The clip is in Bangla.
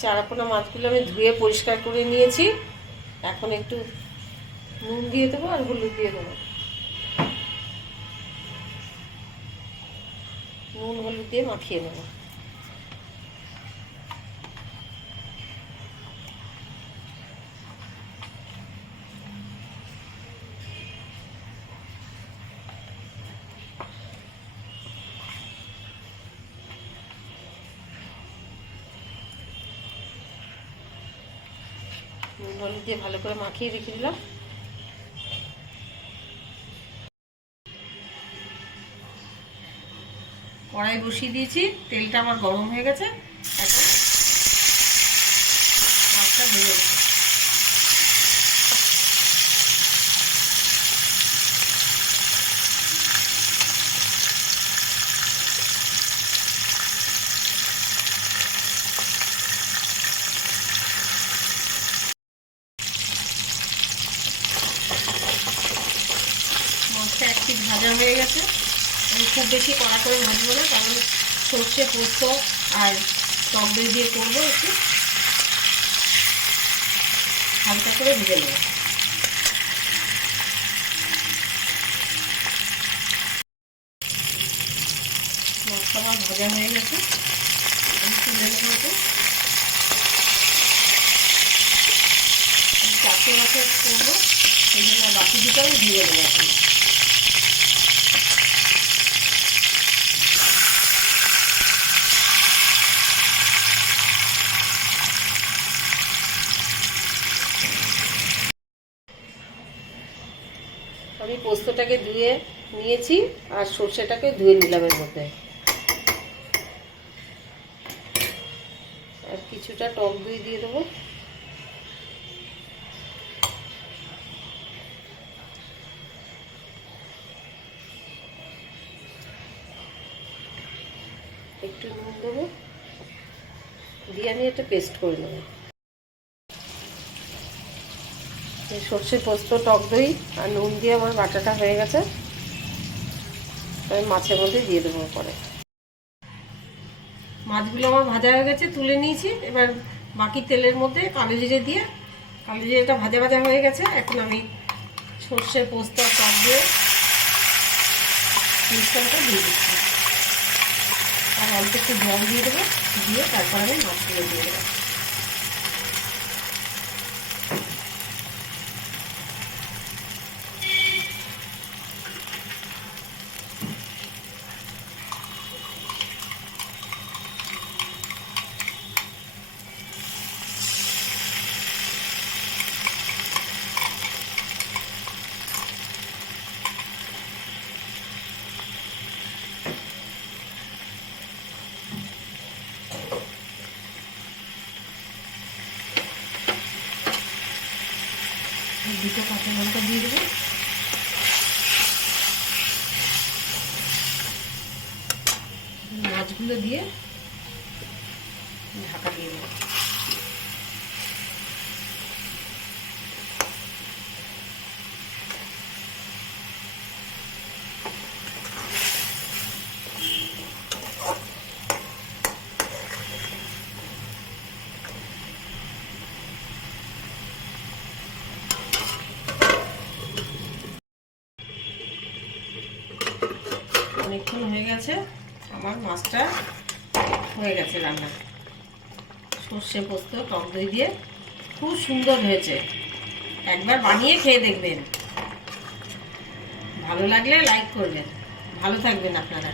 চারাপোনা মাছগুলো আমি ধুয়ে পরিষ্কার করে নিয়েছি। এখন একটু নুন দিয়ে দেবো আর হলুদ দিয়ে দেবো। নুন হলুদ দিয়ে মাখিয়ে নেব। হলুদ দিয়ে ভালো করে মাখিয়ে রেখে দিলাম। কড়াই বসিয়ে দিয়েছি, তেলটা আমার গরম হয়ে গেছে। এখন মাছটা ভেজে পিস ভাজা হয়ে গেছে। আমি খুব বেশি কড়া করে ভাজবো না, কারণ সর্ষে পোস্ত আর টক দই দিয়ে করব একটু। হালকা করে ভেজে নেব। আমার ভাজা হয়ে গেছে। চারটে মাছের করব সেই জন্য বাকি দুটো আমি ভেজে নেব এখন। আমি পোস্তটাকে ধুয়ে নিয়েছি আর সর্ষেটাকে ধুয়ে নিলাম এর মধ্যে। আর কিছুটা টক দই দিয়ে দেবো। একটু নুন দেবো। দিয়ে আমি একটা পেস্ট করে নেব। সর্ষে পোস্ত, টক দই আর নুন দিয়ে আমার বাটাটা হয়ে গেছে। আমি মাছের মধ্যে দিয়ে দেবো পরে। মাছগুলো আমার ভাজা হয়ে গেছে, তুলে নিয়েছি। এবার বাকি তেলের মধ্যে কালো জিরে দিয়ে, কালো জিরেটা ভাজা ভাজা হয়ে গেছে। এখন আমি সর্ষে পোস্ত টক দিয়ে মিশ্রণটা দিয়ে দিচ্ছি। আর অল্প একটু জল দিয়ে দেবো, দিয়ে তারপর আমি মাছগুলো দিয়ে দেবো। দুটো কাঁচা লঙ্কা দিয়ে দেবো মাছগুলো দিয়ে ঢাকা দিয়ে দেবো অনেকক্ষণ হয়ে গেছে। আমার মাছটা হয়ে গেছে রান্না। সর্ষে পোস্ত, টক দই দিয়ে খুব সুন্দর হয়েছে। একবার বানিয়ে খেয়ে দেখবেন। ভালো লাগলে লাইক করবেন। ভালো থাকবেন আপনারা।